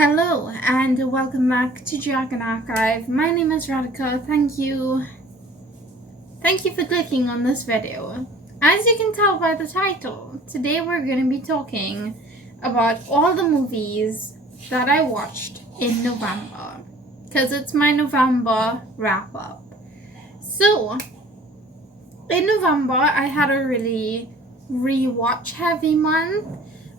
Hello and welcome back to Dragon Archive. My name is Radhika. Thank you for clicking on this video. As you can tell by the title, today we're going to be talking about all the movies that I watched in November, because it's my November wrap up. So, in November I had a really rewatch heavy month,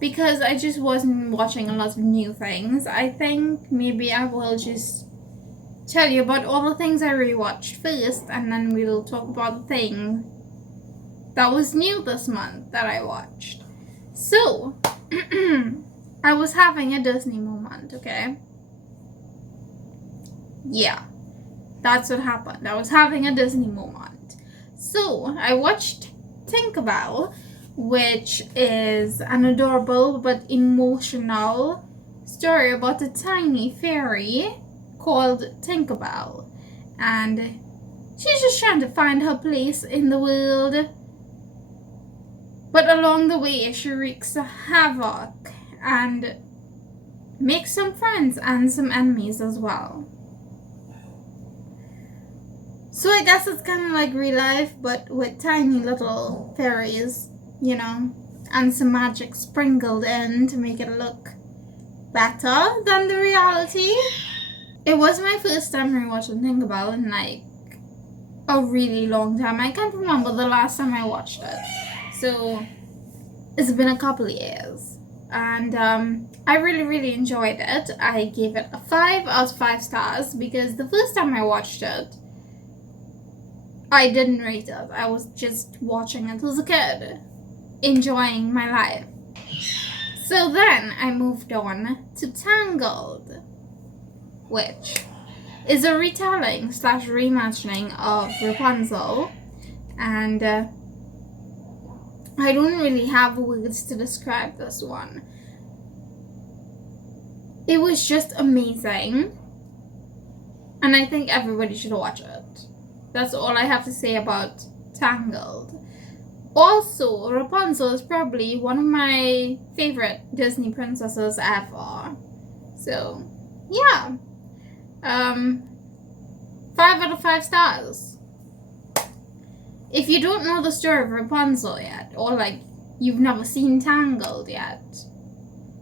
because I just wasn't watching a lot of new things. I think maybe I will just tell you about all the things I rewatched first, and then we'll talk about the thing that was new this month that I watched. So, I was having a Disney moment, okay? Yeah, that's what happened. I was having a Disney moment. So, I watched Tinkerbell, which is an adorable but emotional story about a tiny fairy called Tinkerbell, and she's just trying to find her place in the world, but along the way she wreaks havoc and makes some friends and some enemies as well. So I guess it's kind of like real life, but with tiny little fairies, you know, and some magic sprinkled in to make it look better than the reality. It was my first time rewatching Tinkerbell in like a really long time. I can't remember the last time I watched it, so it's been a couple of years, and I really enjoyed it. I gave it a 5 out of 5 stars because the first time I watched it I didn't rate it. I was just watching it as a kid, enjoying my life. So then I moved on to Tangled, which is a retelling / reimagining of Rapunzel, and I don't really have words to describe this one. It was just amazing, and I think everybody should watch it. That's all I have to say about Tangled. Also, Rapunzel is probably one of my favorite Disney princesses ever. So, yeah. 5 out of 5 stars. If you don't know the story of Rapunzel yet, or like you've never seen Tangled yet,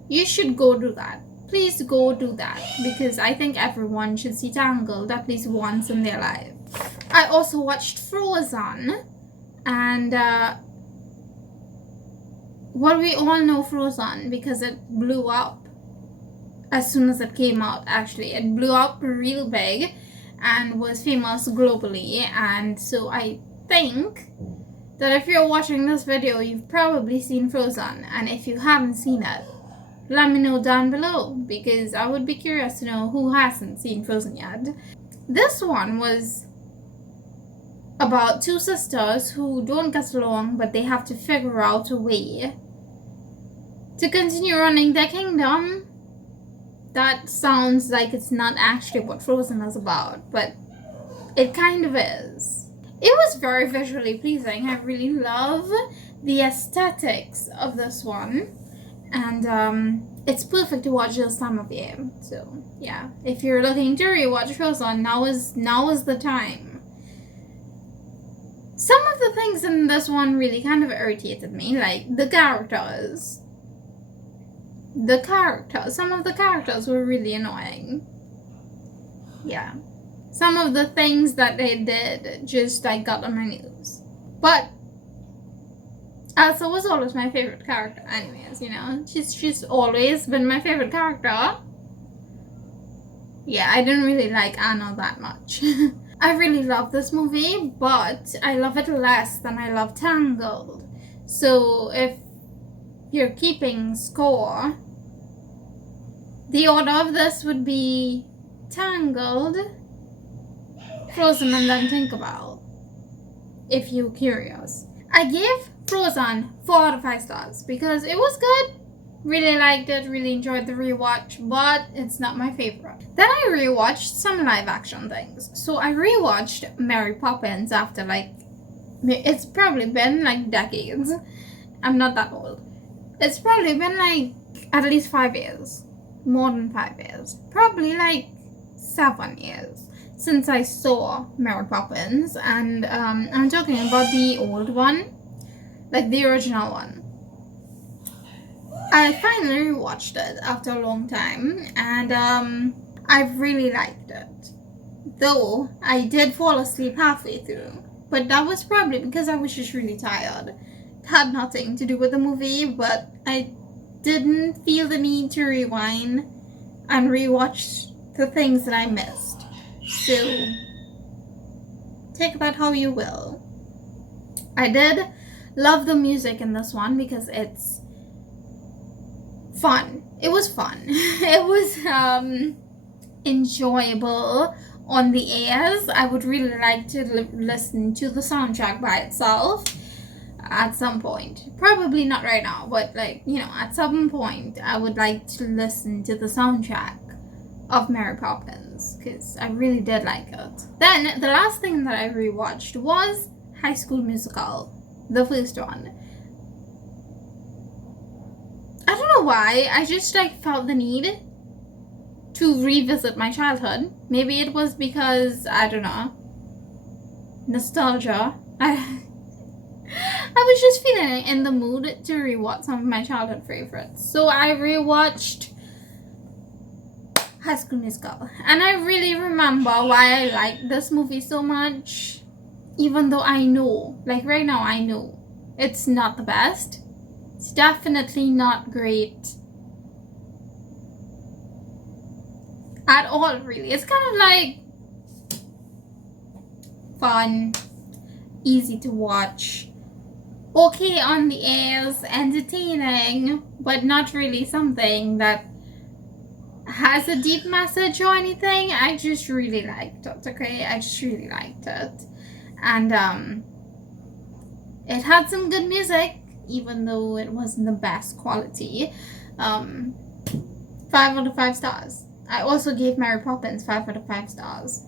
you should go do that. Please go do that, because I think everyone should see Tangled at least once in their life. I also watched Frozen, and well, we all know Frozen because it blew up as soon as it came out. Actually, it blew up real big and was famous globally, and so I think that if you're watching this video, you've probably seen Frozen, and if you haven't seen it, let me know down below, because I would be curious to know who hasn't seen Frozen yet. This one was about 2 sisters who don't get along, but they have to figure out a way to continue running their kingdom. That sounds like it's not actually what Frozen is about, but it kind of is. It was very visually pleasing. I really love the aesthetics of this one, and it's perfect to watch this time of year. So yeah, if you're looking to rewatch Frozen, now is the time. Some of the things in this one really kind of irritated me, like the characters. Some of the characters were really annoying. Yeah. Some of the things that they did just like got on my nerves. But Elsa was always my favorite character anyways, you know. She's always been my favorite character. Yeah, I didn't really like Anna that much. I really love this movie, but I love it less than I love Tangled. So if you're keeping score, the order of this would be Tangled, Frozen, and then Tinkerbell, if you're curious. I gave Frozen 4 out of 5 stars because it was good. Really liked it, really enjoyed the rewatch, but it's not my favorite. Then I rewatched some live action things. So I rewatched Mary Poppins after like, it's probably been like decades. I'm not that old. It's probably been like at least 5 years. more than 5 years, probably like 7 years since I saw Mary Poppins, and I'm talking about the old one, like the original one. I finally watched it after a long time, and I really liked it. Though I did fall asleep halfway through, but that was probably because I was just really tired. It had nothing to do with the movie, but I didn't feel the need to rewind and rewatch the things that I missed. So take that how you will. I did love the music in this one because it's fun. It was fun. It was enjoyable on the ears. I would really like to listen to the soundtrack by itself at some point. Probably not right now, but like, you know, at some point I would like to listen to the soundtrack of Mary Poppins because I really did like it. Then the last thing that I rewatched was High School Musical, the first one. I don't know why, I just like felt the need to revisit my childhood. Maybe it was because, I don't know, nostalgia. I was just feeling in the mood to rewatch some of my childhood favorites. So I rewatched High School Musical. And I really remember why I liked this movie so much. Even though I know, like right now I know, it's not the best. It's definitely not great at all, really. It's kind of like fun, easy to watch, okay on the ears, entertaining, but not really something that has a deep message or anything. I just really liked it, okay? I just really liked it. And it had some good music, even though it wasn't the best quality. 5 out of 5 stars. I also gave Mary Poppins 5 out of 5 stars.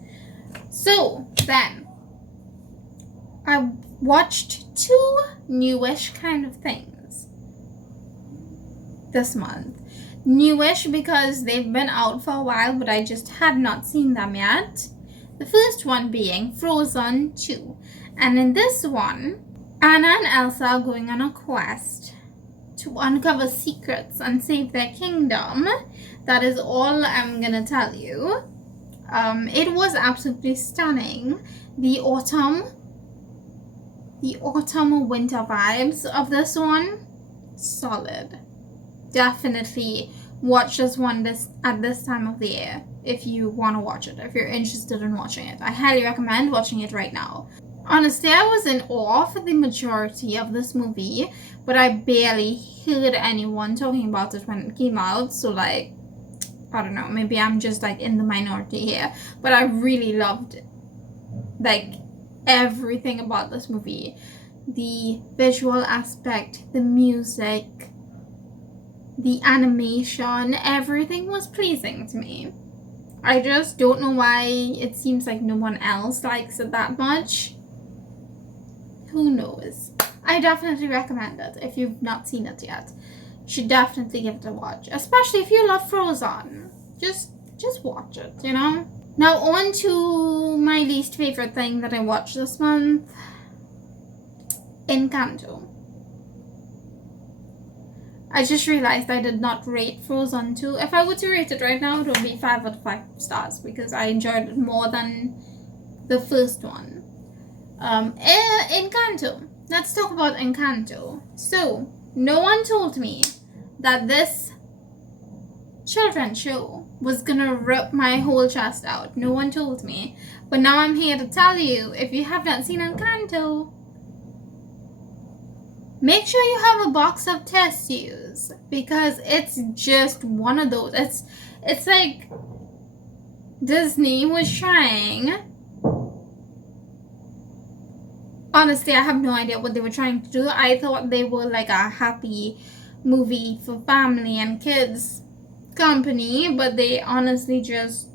So then I watched 2 newish kind of things this month. Newish because they've been out for a while, but I just had not seen them yet. The first one being Frozen 2. And in this one, Anna and Elsa are going on a quest to uncover secrets and save their kingdom. That is all I'm gonna tell you. It was absolutely stunning. The autumn winter vibes of this one, solid. Definitely watch this one at this time of the year if you want to watch it, if you're interested in watching it. I highly recommend watching it right now. Honestly, I was in awe for the majority of this movie, but I barely heard anyone talking about it when it came out, so like, I don't know, maybe I'm just like in the minority here, but I really loved it. Like everything about this movie. The visual aspect, the music, the animation, everything was pleasing to me. I just don't know why it seems like no one else likes it that much. Who knows? I definitely recommend it if you've not seen it yet. You should definitely give it a watch, especially if you love Frozen. Just watch it, you know? Now on to my least favorite thing that I watched this month. Encanto. I just realized I did not rate Frozen 2. If I were to rate it right now, it would be 5 out of 5 stars because I enjoyed it more than the first one. Encanto. Let's talk about Encanto. So, no one told me that this children's show was gonna rip my whole chest out. No one told me. But now I'm here to tell you, if you have not seen Encanto, make sure you have a box of tissues because it's just one of those. It's like Disney was trying. Honestly, I have no idea what they were trying to do. I thought they were like a happy movie for family and kids company, but they honestly just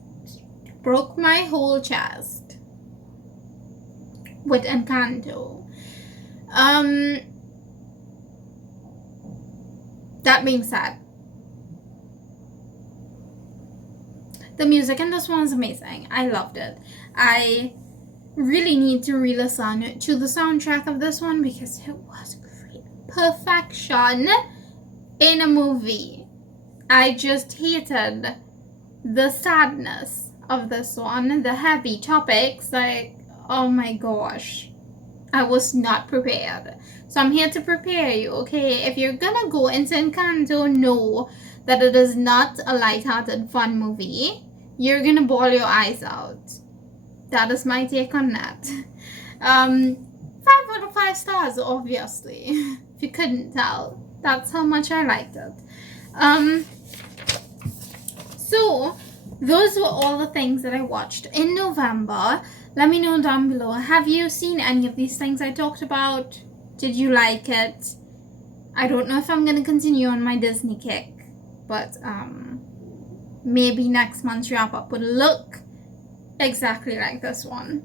broke my whole chest with Encanto. That being said, The music in this one is amazing. I loved it. I really need to re-listen to the soundtrack of this one because it was great. Perfection in a movie. I just hated the sadness of this one, the heavy topics, like, oh my gosh. I was not prepared. So I'm here to prepare you, okay? If you're gonna go into Encanto, know that it is not a light-hearted, fun movie. You're gonna bawl your eyes out. That is my take on that. 5 out of 5 stars, obviously. If you couldn't tell. That's how much I liked it. So, those were all the things that I watched in November. Let me know down below. Have you seen any of these things I talked about? Did you like it? I don't know if I'm going to continue on my Disney kick. But maybe next month's wrap-up would look exactly like this one.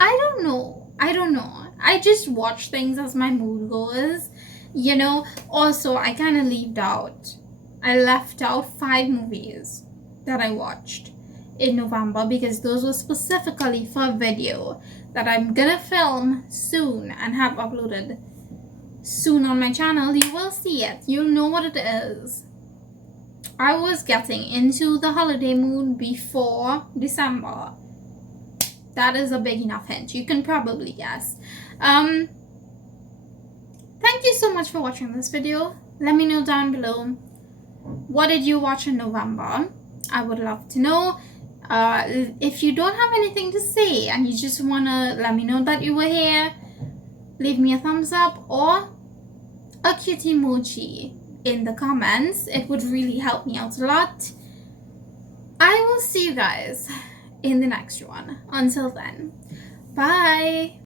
I don't know. I just watch things as my mood goes. You know, also I kind of left out 5 movies that I watched in November because those were specifically for a video that I'm gonna film soon and have uploaded soon on my channel. You will see it. You'll know what it is. I was getting into the holiday mood before December. That is a big enough hint. You can probably guess. Thank you so much for watching this video. Let me know down below, what did you watch in November? I would love to know. If you don't have anything to say and you just want to let me know that you were here, leave me a thumbs up or a cute emoji in the comments. It would really help me out a lot. I will see you guys in the next one. Until then, bye.